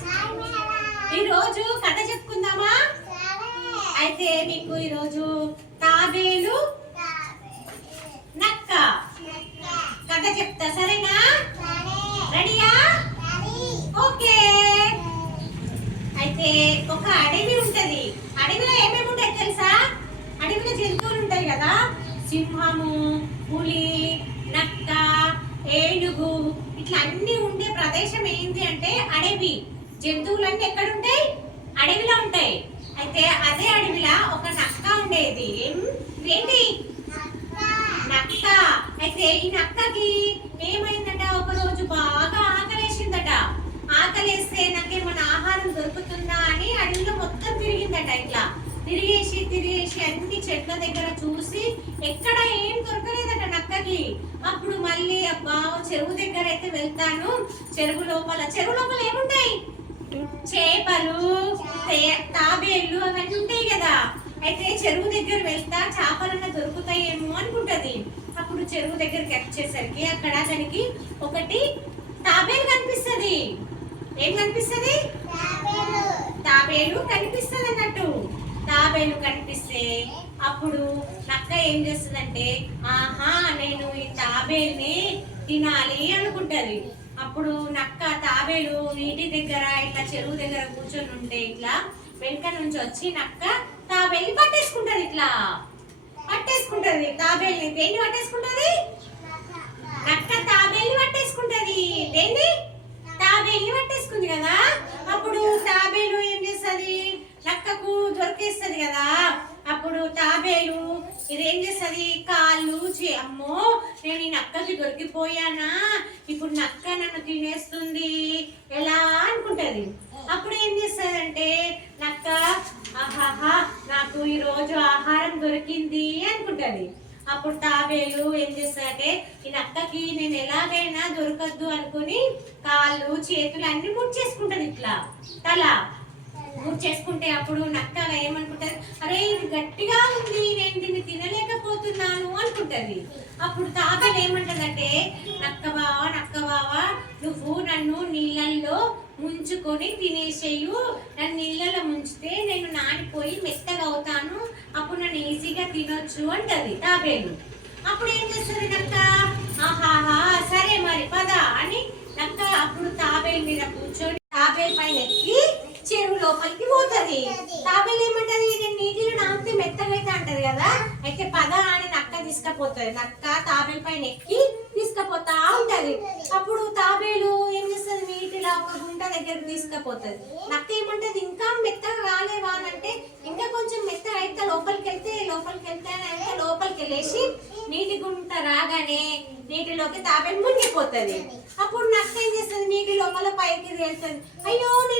ఈ రోజు కథ చెప్పుకుందామా? అయితే మీకు ఈ రోజు తాబేలు నక్క. కథ చెప్తా సరేనా? రెడీయా? ఓకే. అయితే ఒక అడవి ఉంటది. అడవిలో ఏమేమి ఉంటాయి తెలుసా? అడవిలో జంతువులు ఉంటాయి కదా. సింహము పులి నక్క ఏనుగు ఇట్లా అన్ని ఉండే ప్రదేశం ఏంటి అంటే అడవి. జంతువులన్నీ ఎక్కడ ఉంటాయి అడవిలో ఉంటాయి. అయితే అదే అడవిలో ఒక నక్క ఉండేది. ఏం- ఏంటి నక్క. అయితే ఈ నక్కకి ఏమైందట? ఒక రోజు బాగా ఆకలేసిందట. ఆకలేస్తే నాకేమైనా ఆహారం దొరుకుతుందా అని అడవిలో మొత్తం తిరిగిందట ఇట్లా. తిరిగేసి తిరిగేసి అన్ని చెట్ల దగ్గర చూసి ఎక్కడ ఏం దొరకలేదట నక్కకి. అప్పుడు మళ్ళీ అబ్బా చెరువు దగ్గర అయితే వెళ్తాను. చెరువు లోపల చెరువు లోపల ఏముంటాయి? చేపలు తాబేళ్ళు అవన్నీ ఉంటాయి కదా. అయితే చెరువు దగ్గర వెళ్తా చేపలన్న దొరుకుతాయేమో అనుకుంటది. అప్పుడు చెరువు దగ్గరికి వచ్చేసరికి అక్కడ దానికి ఒకటి తాబేలు కనిపిస్తుంది. ఏం కనిపిస్తుంది? తాబేలు కనిపిస్తుంది అన్నట్టు తాబేలు కనిపిస్తే అప్పుడు నక్క ఏం చేస్తుందంటే ఆహా నేను ఈ తాబేల్ని తినాలి అనుకుంటది. అప్పుడు నక్క తాబేలు నీటి దగ్గర ఇట్లా చెరువు దగ్గర కూర్చొని ఉంటే ఇట్లా వెనుక నుంచి వచ్చి నక్క తాబేల్ని పట్టేసుకుంటది ఇట్లా. పట్టేసుకుంటది. తాబేలు దేన్ని పట్టేసుకుంటది? నక్క తాబేలు పట్టేసుకుంటది. దేన్ని? తాబేలు పట్టేసుకుంది కదా? అప్పుడు తాబేలు ఏం చేస్తుంది? నక్కకు దొరికేస్తుంది కదా. అప్పుడు తాబేలు ఇది ఏం చేస్తుంది? కాళ్ళు చే- అమ్మో! నక్కకి దొరికిపోయానా? ఇప్పుడు నక్క నన్ను తినేస్తుంది. ఎలా అనుకుంటది? అప్పుడు ఏం చేస్తదంటే నక్క ఆహాహా నాకు ఈ రోజు ఆహారం దొరికింది అనుకుంటది. అప్పుడు తాబేలు ఏం చేస్తాడంటే ఈ నక్కకి నేను ఎలాగైనా దొరకద్దు అనుకుని కాళ్ళు చేతులు అన్ని ముడిచేసుకుంటది ఇట్లా. తల చేసుకుంటే అప్పుడు నక్క ఏమనుకుంటది అరే ఇది గట్టిగా ఉంది నేను దీన్ని తినలేకపోతున్నాను అనుకుంటది. అప్పుడు తాతలు ఏమంటదంటే నక్క బావా నక్క బావా నువ్వు నన్ను నీళ్ళల్లో ముంచుకొని తినేసేయు. నన్ను నీళ్ళలో ముంచితే నేను నానిపోయి మెత్తగా అవుతాను. అప్పుడు నన్ను ఈజీగా తినొచ్చు అంటది తాబేలు. అప్పుడు ఏం చేస్తుంది నక్క? ఆహాహా సరే మరి పద అని నక్క అప్పుడు తాబేలు మీద కూర్చొని తాబేలు పై లోపలికి తాబేలు ఏమంటది? నేను నీటిలో నామితే మెత్తగా అయితే అంటది కదా? అయితే పద అని నక్క తీసుకపోతుంది. నక్క తాబేలు పైన ఎక్కి తీసుకపోతా ఉంటది. అప్పుడు తాబేలు ఏం చేస్తుంది? నీటిలో ఒక గుంట దగ్గర తీసుకపోతుంది. నక్క ఏమంటది? ఇంకా మెత్తగా రాలేవా అని అంటే ఇంకా కొంచెం మెత్తగా అయితే లోపలికి వెళ్తే లోపలికి వెళ్తే అని అంటే లోపలికి వెళ్ళేసి నీటి గుంట రాగానే నీటిలోకి తాబేలు మునిగిపోతుంది. అప్పుడు నక్క ఏం చేస్తుంది? నీటి లోపల పైకి వెళ్తుంది అయ్యో నేను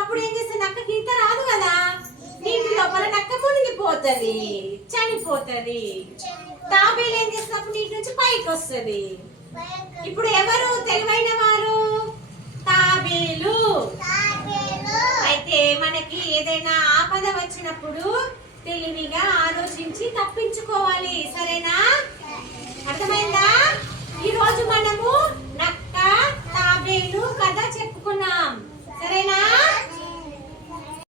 అప్పుడు ఏం చేస్తుంది నక్కకి ఈత రాదు కదా? నీటి లోపల నక్క మునిగిపోతుంది చనిపోతుంది. తాబేలు ఏం చేసినప్పుడు నీటి నుంచి పైకి వస్తుంది. ఇప్పుడు ఎవరు తెలివైన వారు? తాబేలు. అయితే మనకి ఏదైనా ఆపద వచ్చినప్పుడు తెలివిగా ఆలోచించి తప్పించుకోవాలి. సరేనా? అర్థమైందా?